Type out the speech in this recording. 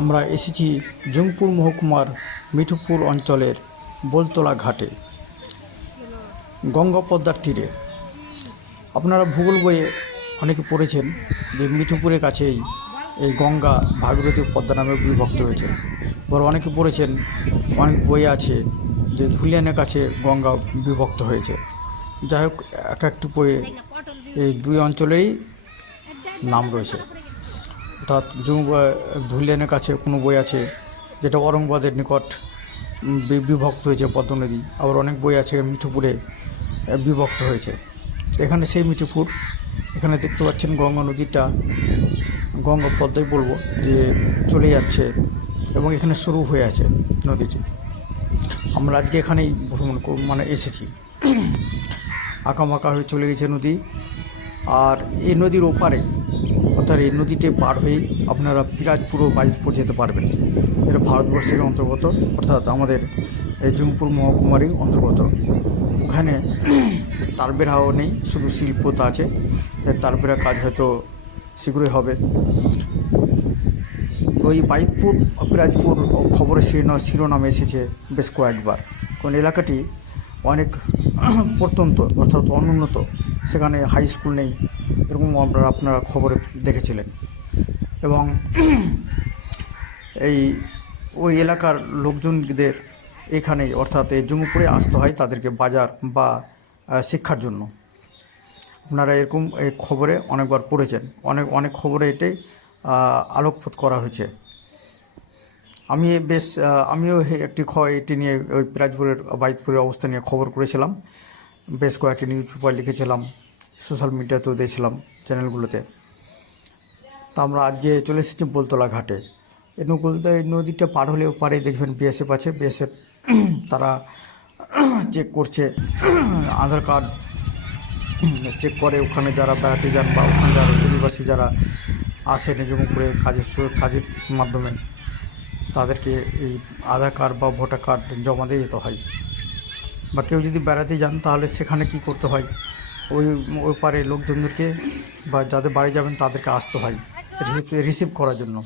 আমরা এসেছি জংপুর মহকুমার মিঠুপুর অঞ্চলের বোলতলা ঘাটে গঙ্গা পদ্মার তীরে। আপনারা ভূগোল বইয়ে অনেকে পড়েছেন যে মিঠুপুরের কাছেই এই গঙ্গা ভাগীরথী পদ্মা নামে বিভক্ত হয়েছে। আবার অনেকে পড়েছেন, অনেক বই আছে যে ধুলিয়ানের কাছে গঙ্গা বিভক্ত হয়েছে। যাই হোক, এক একটি বইয়ে এই দুই অঞ্চলেরই নাম রয়েছে। অর্থাৎ জুম ধুলিয়ানের কাছে কোনো বই আছে যেটা ঔরঙ্গাবাদের নিকট বিভক্ত হয়েছে পদ্ম নদী আবার অনেক বই আছে মিঠুপুরে বিভক্ত হয়েছে। এখানে সেই মিঠুপুর, এখানে দেখতে পাচ্ছেন গঙ্গা নদীটা, গঙ্গা পদ্মাই বলব, যে চলে যাচ্ছে এবং এখানে শুরু হয়ে আছে নদীটি। আমরা আজকে এখানেই ভ্রমণ মানে এসেছি। আঁকামাকা হয়ে চলে গেছে নদী। আর এই নদীর ওপারে অর্থাৎ এই নদীতে পার হয়ে আপনারা পিরাজপুর ও বাইজপুর যেতে পারবেন। এটা ভারতবর্ষের অন্তর্গত, অর্থাৎ আমাদের এই জুমপুর মহকুমারই অন্তর্গত। ওখানে তারবের হাওয়া নেই, শুধু শিল্প শিল্পতা আছে। তাই কাজ হয়তো শীঘ্রই হবে। ওই বাইকপুর পিরাজপুর খবরের শিরোনা- শিরোনামে এসেছে বেশ কয়েকবার। কারণ এলাকাটি অনেক প্রত্যন্ত, অর্থাৎ অনুন্নত। সেখানে হাই স্কুল নেই, এরকম আপনারা আপনারা খবরে দেখেছিলেন। এবং এই, ওই এলাকার লোকজনদের এখানে অর্থাৎ এই জঙ্গুপুরে আসতে হয় তাদেরকে বাজার বা শিক্ষার জন্য। আপনারা এরকম এই খবরে অনেকবার পড়েছেন। অনেক অনেক খবরে এটাই আলোকপাত করা হয়েছে। আমি বেশ আমিও একটি খ, এটি নিয়ে ওই পিরাজপুরের বাইকপুরের অবস্থা নিয়ে খবর করেছিলাম। বেশ কয়েকটি নিউজ পেপার লিখেছিলাম সোশ্যাল মিডিয়াতেও দিয়েছিলাম চ্যানেলগুলোতে তা আমরা আজকে চলে এসেছি বোলতলা ঘাটে। এই নকুলদা, এই নদীটা পার হলেও পারে দেখবেন বিএসএফ আছে। বিএসএফ তারা চেক করছে, আধার কার্ড চেক করে। ওখানে যারা বেড়াতে যান বা ওখানে যারা অধিবাসী যারা আসে নিজমপুরে কাজের কাজের মাধ্যমে, তাদেরকে এই আধার কার্ড বা ভোটার কার্ড জমা দিয়ে যেতে হয়। বা কেউ যদি বেড়াতে যান, তাহলে সেখানে কি করতে হয়? ওই ওই পারে লোকজনদেরকে বা যাদের বাড়ি যাবেন, তাদেরকে আসতে হয়, রিসিভ করার জন্য।